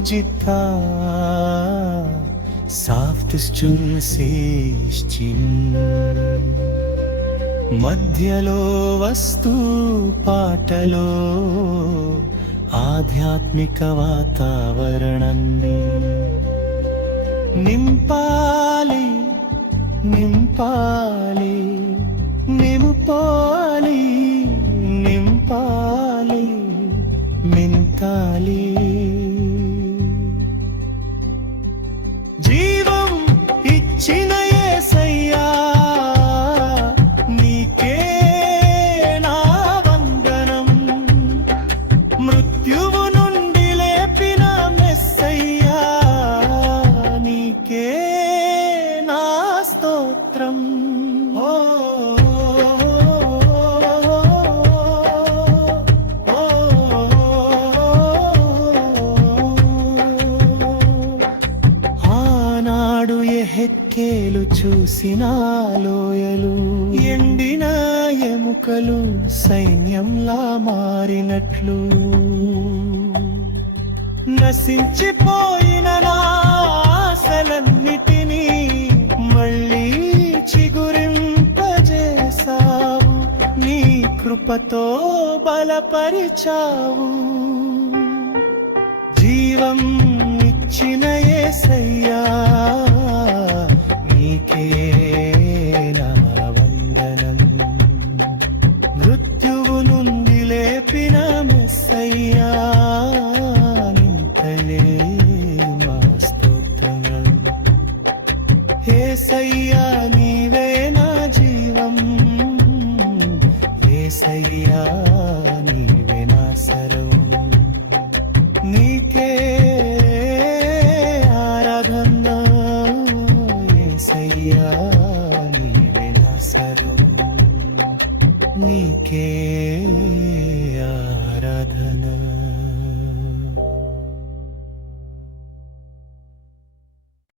जिता సాఫ్ట్స్చున్ సేశ్చిన్ మధ్యలో వస్తూ పాటలో ఆధ్యాత్మిక వాతావరణాన్ని నింపాలి నింపాలి నింపాలి నింపాలి నింపాలి జీవం ఇచ్చిన యేసయ్యా నీకే నా వందనం మృత్యువు నుండి లేపిన మెస్సయ్యా నీకే నా స్తోత్రం హెక్కేలు చూసిన లోయలు ఎండిన ఎముకలు సైన్యంలా మారినట్లు నశించిపోయిన నా ఆశలన్నిటినీ మళ్ళీ చిగురింపజేసావు నీ కృపతో బలపరిచావు జీవం ఇచ్చిన యేసయ్యా నీకే నా వందనం మృత్యువు నుండి లేపిన మెస్సయ్యా నింతలే మా స్తోత్రం యేసయ్యా నీవే నా జీవం యేసయ్యా నీవే నా సర్వం నీకే ఆరాధన యేసయ్యా నీవే నా సర్వం నీకే ఆరాధన